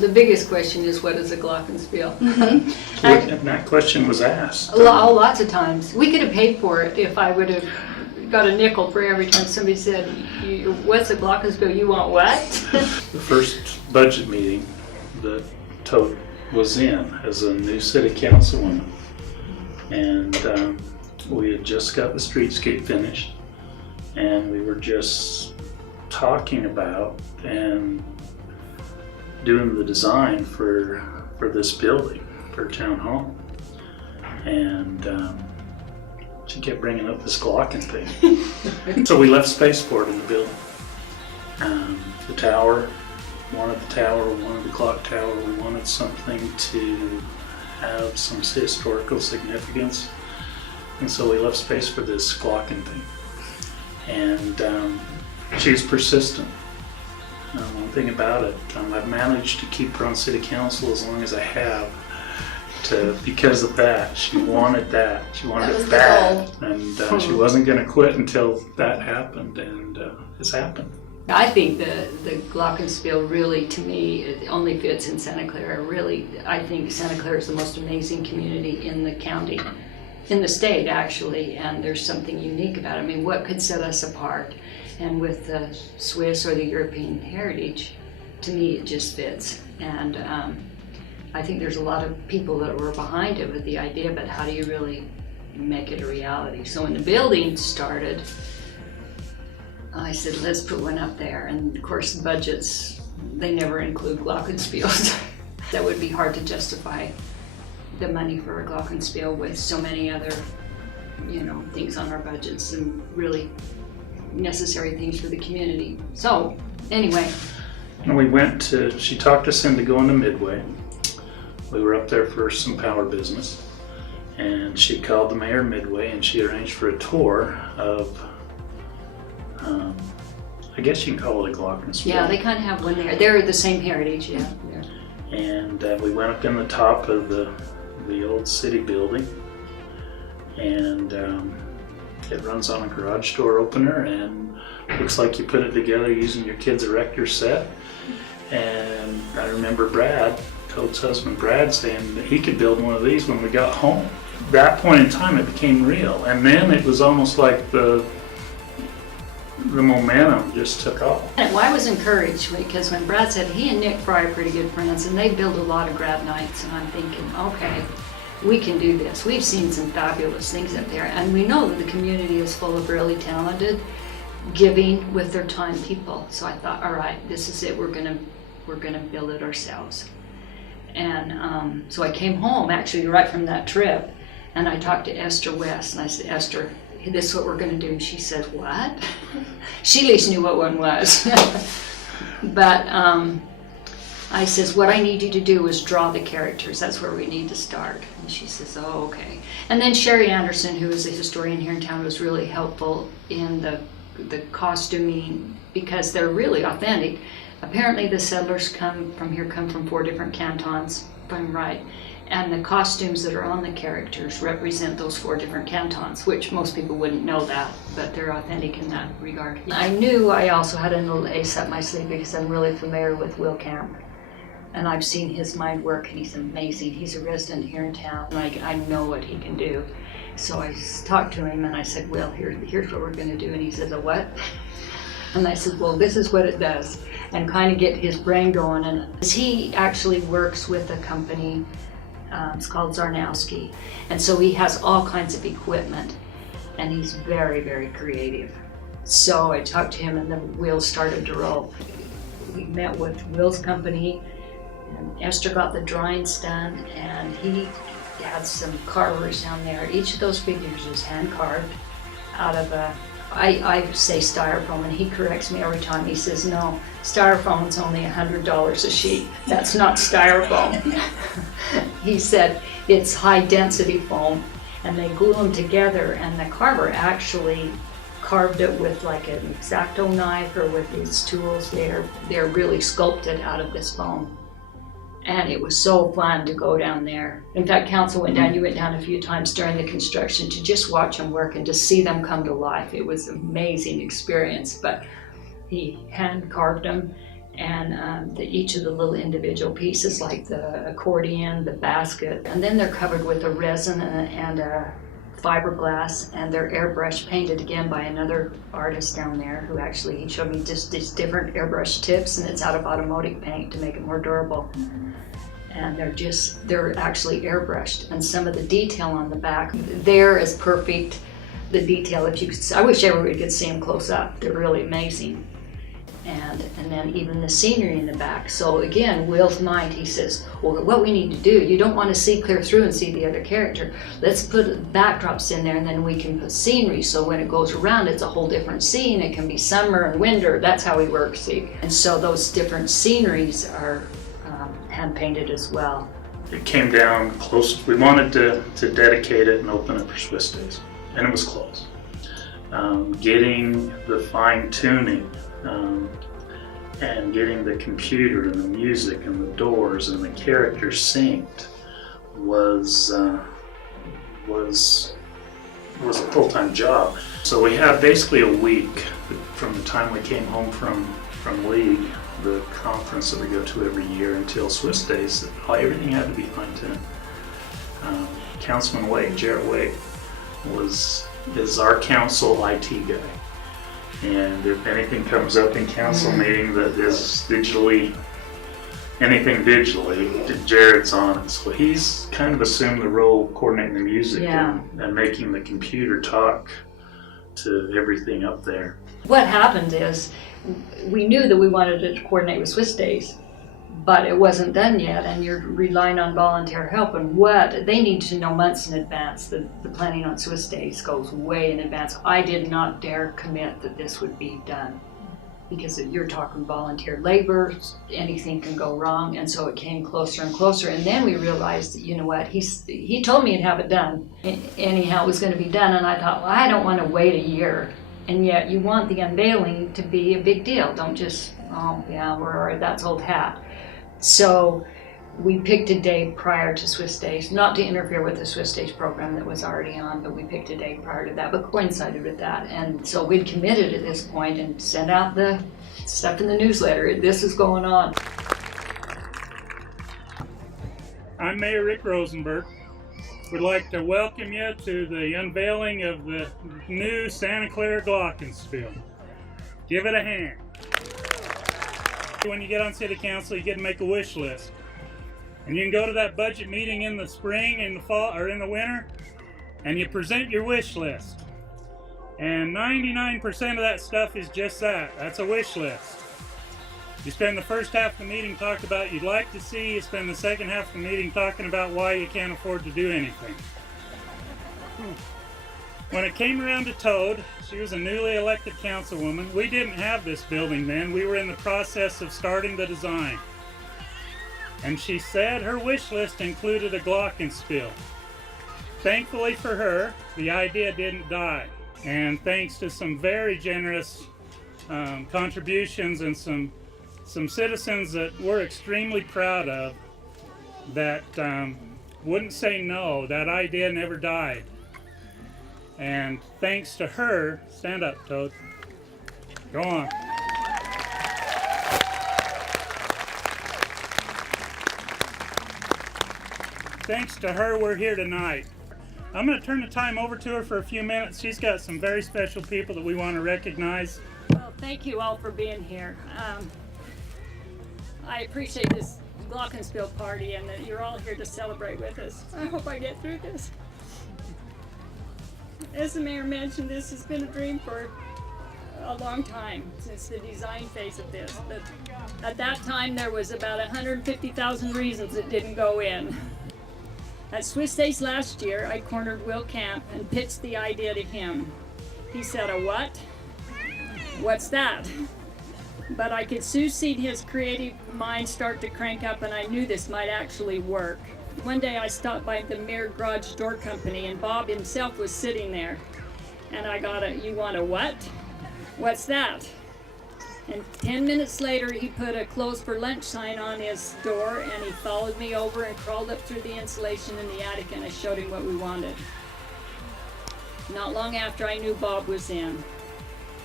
The biggest question is, what is a glockenspiel? And that question was asked. Lots of times. We could have paid for it if I would have got a nickel for every time somebody said, what's a glockenspiel? You want what? The first budget meeting that Toad was in as a new city councilwoman, and we had just got the streetscape finished, and we were just talking about and doing the design for this building, for town hall, and she kept bringing up this Glocken thing. So we left space for it in the building. The tower, wanted the clock tower, we wanted something to have some historical significance, and so we left space for this Glocken thing. And she's persistent. One thing about it, I've managed to keep her on city council as long as I have, because of that. She wanted that. She wanted it bad, and she wasn't going to quit until that happened, and it's happened. I think the glockenspiel really, to me, it only fits in Santa Clara. Really, I think Santa Clara is the most amazing community in the county, in the state actually, and there's something unique about it. I mean, what could set us apart? And with the Swiss or the European heritage, to me it just fits. And I think there's a lot of people that were behind it with the idea, but how do you really make it a reality? So when the building started, I said, let's put one up there. And of course the budgets, they never include glockenspiels. That would be hard to justify the money for a glockenspiel with so many other, things on our budgets and really necessary things for the community. So anyway. And she talked us into going to Midway. We were up there for some power business, and she called the mayor of Midway, and she arranged for a tour of, I guess you can call it a glockenspiel. Yeah, they kind of have one there. They're the same heritage, yeah. And we went up in the top of the old city building, and it runs on a garage door opener, and looks like you put it together using your kid's erector set. And I remember Brad, Toad's husband Brad, saying that he could build one of these when we got home. At that point in time it became real, and then it was almost like the momentum just took off. And I was encouraged because when Brad said he and Nick Fry are pretty good friends, and they build a lot of grad nights, and I'm thinking, okay, we can do this. We've seen some fabulous things up there, and we know that the community is full of really talented, giving with their time people. So I thought, all right, this is it. We're gonna build it ourselves. And so I came home actually right from that trip, and I talked to Esther West, and I said, Esther, this is what we're going to do. And she said, what? She at least knew what one was. But I says, what I need you to do is draw the characters. That's where we need to start. And she says, oh, okay. And then Sherry Anderson, who is a historian here in town, was really helpful in the costuming, because they're really authentic. Apparently the settlers come from 4 different cantons, if I'm right. And the costumes that are on the characters represent those 4 different cantons, which most people wouldn't know that, but they're authentic in that regard. I knew I also had a little ace up my sleeve because I'm really familiar with Will Camp. And I've seen his mind work, and he's amazing. He's a resident here in town, and I know what he can do. So I talked to him, and I said, well, here's what we're going to do. And he says, a what? And I said, well, this is what it does. And kind of get his brain going. And he actually works with a company, it's called Zarnowski. And so he has all kinds of equipment, and he's very, very creative. So I talked to him, and the wheels started to roll. We met with Will's company, and Esther got the drawings done, and he had some carvers down there. Each of those figures is hand carved out of I say styrofoam, and he corrects me every time. He says, no, styrofoam's only $100 a sheet. That's not styrofoam. He said it's high density foam, and they glue them together, and the carver actually carved it with like an X-Acto knife or with these tools. They're really sculpted out of this foam. And it was so fun to go down there. In fact, Council went down, you went down a few times during the construction to just watch them work and to see them come to life. It was an amazing experience, but he hand carved them, and each of the little individual pieces, like the accordion, the basket, and then they're covered with a resin and a fiberglass, and they're airbrush painted again by another artist down there who actually, he showed me just these different airbrush tips, and it's out of automotive paint to make it more durable. And they're actually airbrushed, and some of the detail on the back, they're as perfect, the detail, if you could, I wish everybody could see them close up, they're really amazing. And then even the scenery in the back. So again, Will's mind, he says, well, what we need to do, you don't want to see clear through and see the other character. Let's put backdrops in there, and then we can put scenery, so when it goes around, it's a whole different scene. It can be summer and winter. That's how he works, see. And so those different sceneries are hand painted as well. It came down close. We wanted to dedicate it and open it for Swiss Days, and it was close. Getting the fine tuning and getting the computer and the music and the doors and the characters synced was a full-time job. So we had basically a week from the time we came home from League, the conference that we go to every year, until Swiss Days. Everything had to be fine-tuned. Councilman Wake, Jarrett Wake, is our council IT guy. And if anything comes up in council meeting that is anything digitally, Jared's on it. So he's kind of assumed the role of coordinating the music and making the computer talk to everything up there. What happened is, we knew that we wanted it to coordinate with Swiss Days, but it wasn't done yet, and you're relying on volunteer help, and what they need to know months in advance. The planning on Swiss Days goes way in advance. I did not dare commit that this would be done, because you're talking volunteer labor, anything can go wrong, and so it came closer and closer, and then we realized that, you know what, he told me he'd have it done. Anyhow, it was going to be done, and I thought, well, I don't want to wait a year. And yet you want the unveiling to be a big deal. Don't just, oh yeah, that's old hat. So we picked a day prior to Swiss Days, not to interfere with the Swiss Days program that was already on, but we picked a day prior to that, but coincided with that. And so we'd committed at this point and sent out the stuff in the newsletter. This is going on. I'm Mayor Rick Rosenberg. We'd like to welcome you to the unveiling of the new Santa Clara Glockenspiel. Give it a hand. When you get on City Council, you get to make a wish list. And you can go to that budget meeting in the spring, in the fall, or in the winter, and you present your wish list. And 99% of that stuff is just that. That's a wish list. You spend the first half of the meeting talking about what you'd like to see. You spend the second half of the meeting talking about why you can't afford to do anything. When it came around to Toad, she was a newly elected councilwoman. We didn't have this building then. We were in the process of starting the design. And she said her wish list included a Glockenspiel. Thankfully for her, the idea didn't die. And thanks to some very generous contributions and some citizens that we're extremely proud of that wouldn't say no, that idea never died. And thanks to her, stand up, Toad. Go on. Thanks to her, we're here tonight. I'm going to turn the time over to her for a few minutes. She's got some very special people that we want to recognize. Well, thank you all for being here. I appreciate this Glockenspiel party and that you're all here to celebrate with us. I hope I get through this. As the mayor mentioned, this has been a dream for a long time, since the design phase of this. But at that time, there was about 150,000 reasons it didn't go in. At Swiss Days last year, I cornered Will Camp and pitched the idea to him. He said, "A what? What's that?" But I could soon see his creative mind start to crank up, and I knew this might actually work. One day I stopped by the Mirror Garage Door Company, and Bob himself was sitting there. And I got a, "You want a what? What's that?" And 10 minutes later, he put a closed for lunch sign on his door, and he followed me over and crawled up through the insulation in the attic, and I showed him what we wanted. Not long after, I knew Bob was in.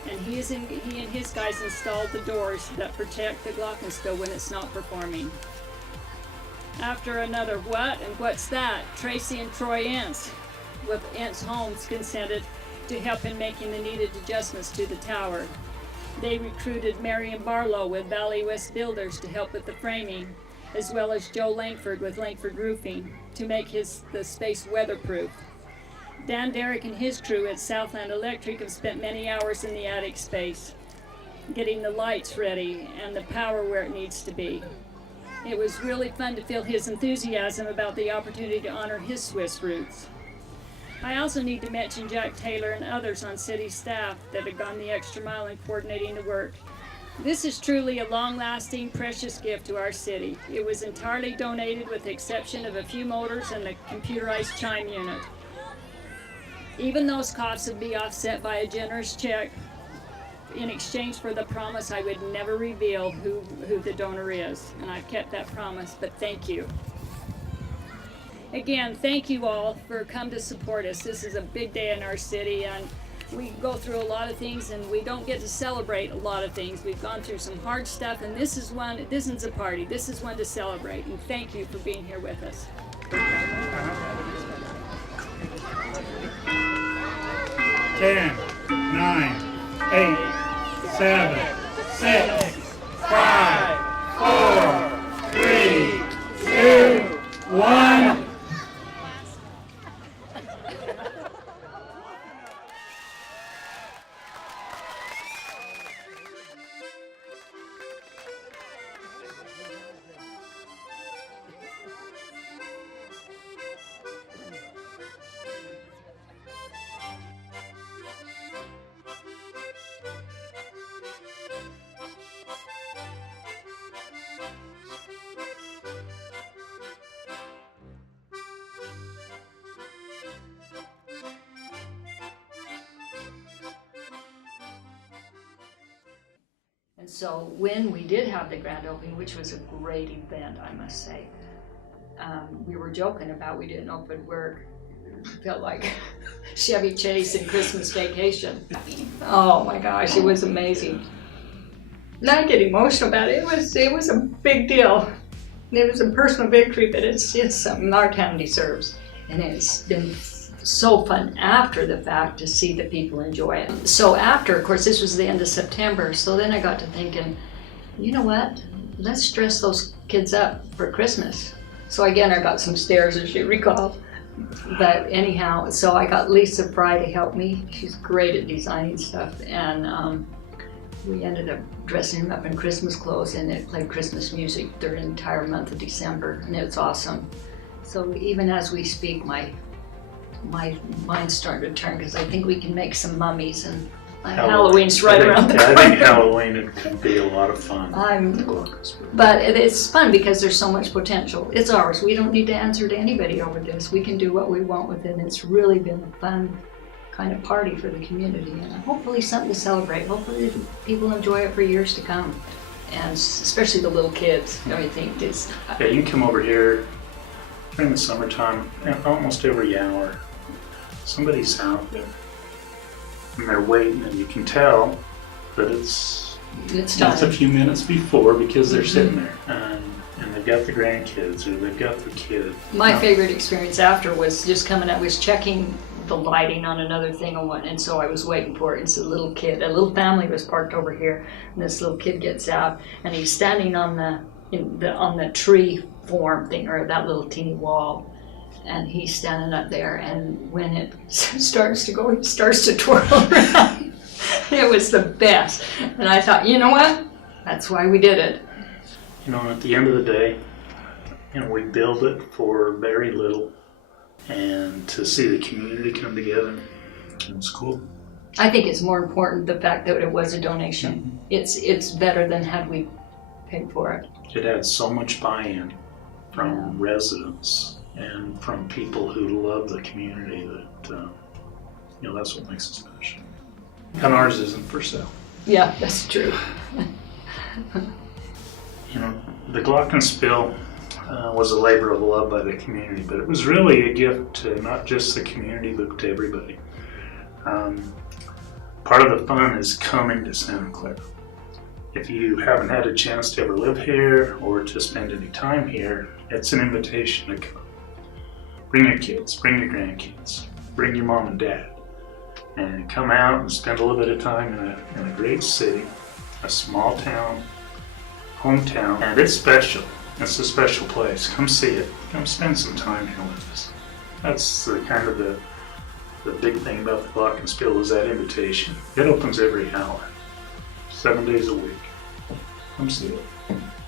and he and his guys installed the doors that protect the Glockenspiel when it's not performing. After another what and what's that, Tracy and Troy Ince with Ince Homes consented to help in making the needed adjustments to the tower. They recruited Marion Barlow with Valley West Builders to help with the framing, as well as Joe Langford with Langford Roofing to make the space weatherproof. Dan Derrick and his crew at Southland Electric have spent many hours in the attic space, getting the lights ready and the power where it needs to be. It was really fun to feel his enthusiasm about the opportunity to honor his Swiss roots. I also need to mention Jack Taylor and others on city staff that have gone the extra mile in coordinating the work. This is truly a long-lasting, precious gift to our city. It was entirely donated with the exception of a few motors and the computerized chime unit. Even those costs would be offset by a generous check in exchange for the promise I would never reveal who the donor is. And I've kept that promise, but thank you. Again, thank you all for coming to support us. This is a big day in our city, and we go through a lot of things, and we don't get to celebrate a lot of things. We've gone through some hard stuff, and this isn't a party. This is one to celebrate, and thank you for being here with us. 10, 9, 8, 7, 6, 5, 4, 3, 2, 1. And so when we did have the grand opening, which was a great event, I must say, we were joking about we didn't know if it'd work. It felt like Chevy Chase and Christmas Vacation. Oh my gosh, it was amazing. Not get emotional about it. It was a big deal. It was a personal victory, but it's something our town deserves. And it's been so fun after the fact to see the people enjoy it. So after, of course, this was the end of September, so then I got to thinking, you know what? Let's dress those kids up for Christmas. So again, I got some stares, as you recall. But anyhow, so I got Lisa Fry to help me. She's great at designing stuff, and we ended up dressing them up in Christmas clothes, and it played Christmas music the entire month of December, and it's awesome. So even as we speak, my mind's starting to turn, because I think we can make some mummies, and Halloween's right around the corner. I think Halloween could be a lot of fun. But it's fun because there's so much potential. It's ours. We don't need to answer to anybody over this. We can do what we want with it, and it's really been a fun kind of party for the community, and hopefully something to celebrate. Hopefully people enjoy it for years to come, and especially the little kids. Don't you think? Yeah, you can come over here during the summertime, almost every hour. Somebody's out there, and they're waiting, and you can tell that it's a few minutes before, because they're sitting there, and they've got the grandkids, or they've got their kid. My favorite experience after was just coming up, was checking the lighting on another thing, and so I was waiting for it, and so a little family was parked over here, and this little kid gets out, and he's standing on the tree form thing, or that little teeny wall, and he's standing up there, and when it starts to go, he starts to twirl around. It was the best. And I thought, you know what? That's why we did it. You know, at the end of the day, we build it for very little, and to see the community come together, it was cool. I think it's more important the fact that it was a donation. Mm-hmm. It's better than had we paid for it. It had so much buy-in from residents and from people who love the community that, that's what makes it special. And ours isn't for sale. Yeah, that's true. The Glockenspiel was a labor of love by the community, but it was really a gift to not just the community, but to everybody. Part of the fun is coming to Santa Clara. If you haven't had a chance to ever live here or to spend any time here, it's an invitation to come. Bring your kids, bring your grandkids, bring your mom and dad, and come out and spend a little bit of time in a great city, a small town, hometown, and it's special. It's a special place. Come see it. Come spend some time here with us. That's the kind of the big thing about the Glockenspiel is that invitation. It opens every hour, 7 days a week. Come see it.